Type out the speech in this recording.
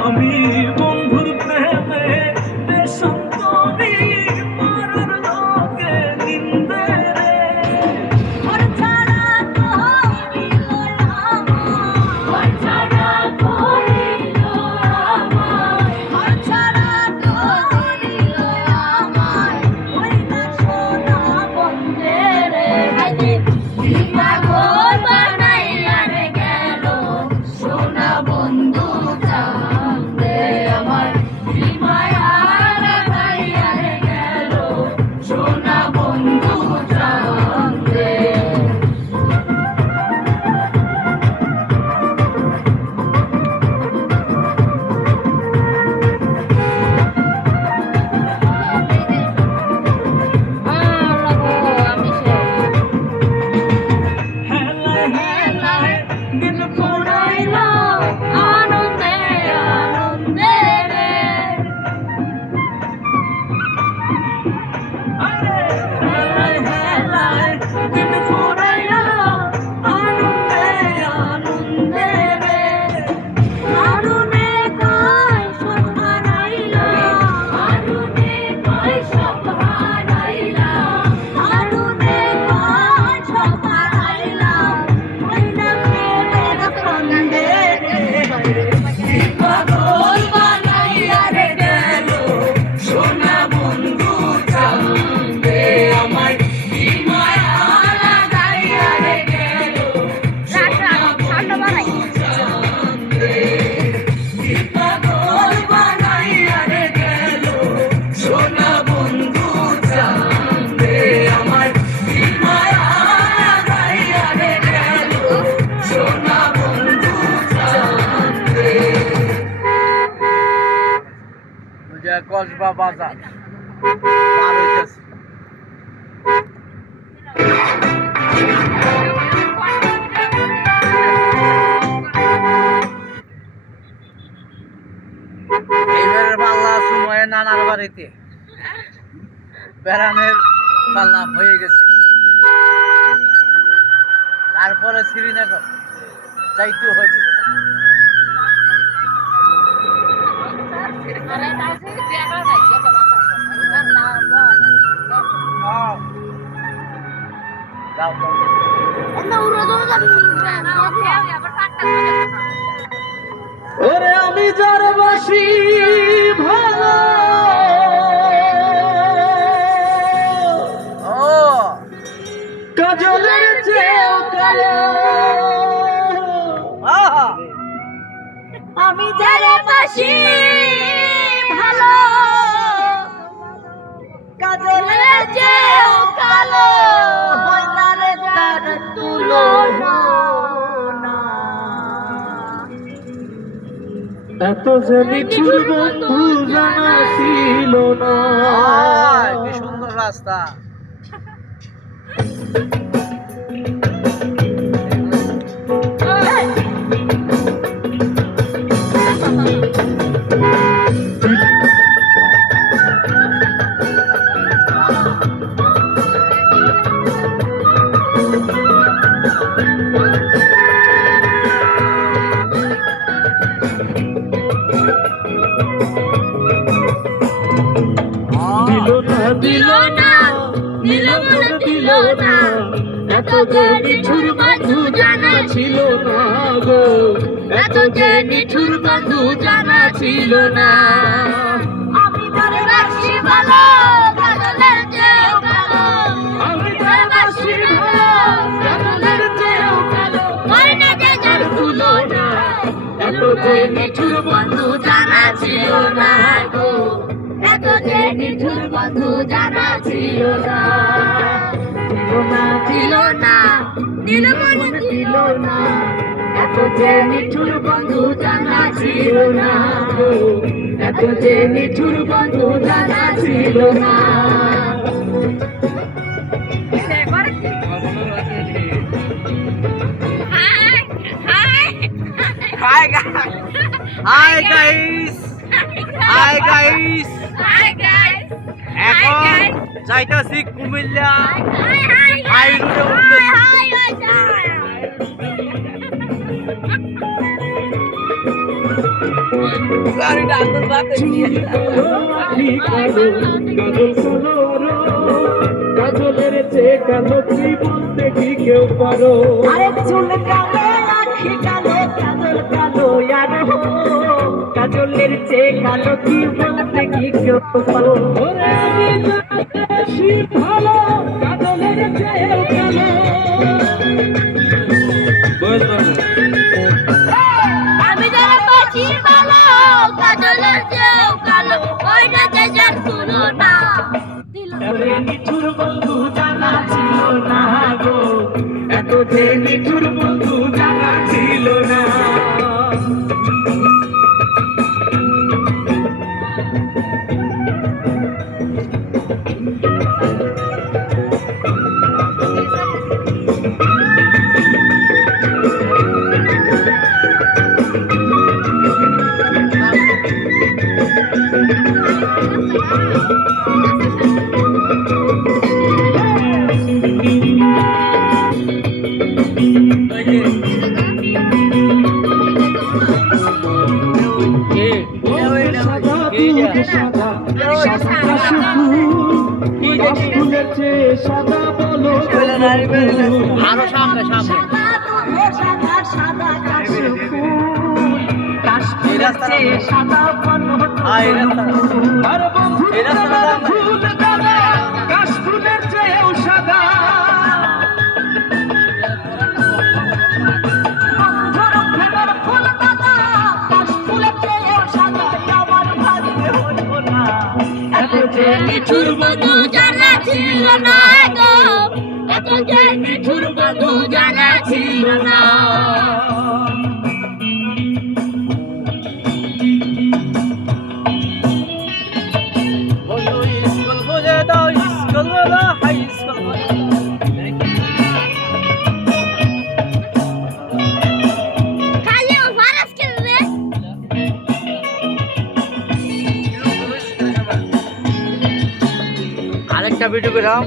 আমি বন্ধুর প্রেমে দেশান্তরী মরার লোকে নিন্দে রে ওর ছাড়া করিল আমার ওর ছাড়া করিল আমার ওর ছাড়া করিল আমার ওই না সোনা বন্ধে রে হাইরে পাগল বানাইয়া রে গেল সোনা বন্ধু কসবা বাজার পার হইতেছে। এইবারের পাল্লা সময়ে নানার বাড়িতে বেড়ানোর পাল্লা হয়ে গেছে, তারপরে শ্রীনগর যাইতে হইবে। ওরে আমি যার বাসি ভালো কাজলের চেয়েও কালো, আমি যার বাসি ভালো কাজলের চেয়েও কালো, হয় না রে তার তুলনা। এত যে নিঠুর বন্ধু জানা ছিল না। কি সুন্দর রাস্তা। দিল না দিল মনে দিল না, এত যে নিঠুর বন্ধু জানা ছিল না গো, এত যে নিঠুর বন্ধু জানা ছিল না। আমি তার বাসি ভালো কাজলের চেয়েও কালো, আমি তার বাসি ভালো কাজলের চেয়েও কালো, হয় না যে যার তুলনা। এত যে নিঠুর বন্ধু জানা ছিল না গো, এত যে নিঠুর বন্ধু জানা ছিল না। দিল না দিল মনে দিল না, এত যে নিঠুর বন্ধু জানা ছিল না গো, এত যে নিঠুর বন্ধু জানা ছিল না। Hi guys. Hi guys. Hi guys. এখন যাইতাছি কুমিল্লা হাই রোডে উঠতেছি। কাজলের চেয়ে কালো কি বলতে কি কেউ পারো আরে চুল কালো আখি কালো কাজল কালো আর হো কাজলের চেয়ে কালো কি বলতে কি কেউ পারো ওরে আমি বেশি ভালো কাজলের চেয়েও কালো আমি যারা বেশি ভালো কাজলের চেয়েও কালো ওই না যে যার তুলনা এত নিঠুর বন্ধু জানা ছিল না গো এত যে নিঠুর বন্ধু জানা ছিল না আরো সামনে সামনে সাদা সাদা কাশফুল কাশফুলের চেয়ে সাদা কাশফুলের চেয়েও সাদা ফুল দাদা কাশফুলের চেয়েও সাদা আমার ভাগ্যে হলো না এত যে নিঠুর বন্ধু জানা ছিল না গো এত যে নিঠুর বন্ধু জানা ছিল না বন্ধু স্কুল বুঝে দাও স্কুল বলো হাই স্কুল খালি ফারাস খেলবে আরেকটা ভিডিও করাম